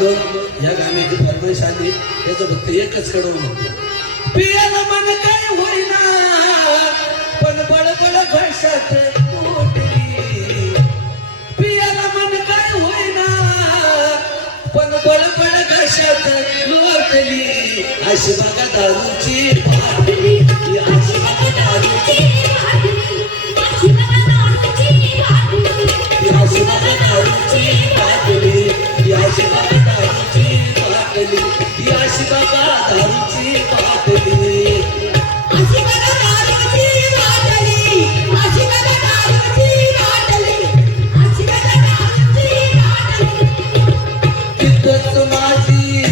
त्यामुळं या गाण्याची फरमाईश आली त्याचं फक्त एकच कडवलं पियाला मन काय होईना पण बळबळ घशात तुटली. पियाला मन काय होईना पण बळबळ घशात लोटली अशी बघा दारूची बाटली अशी बघा दारूची अशी बघा दारूची माझी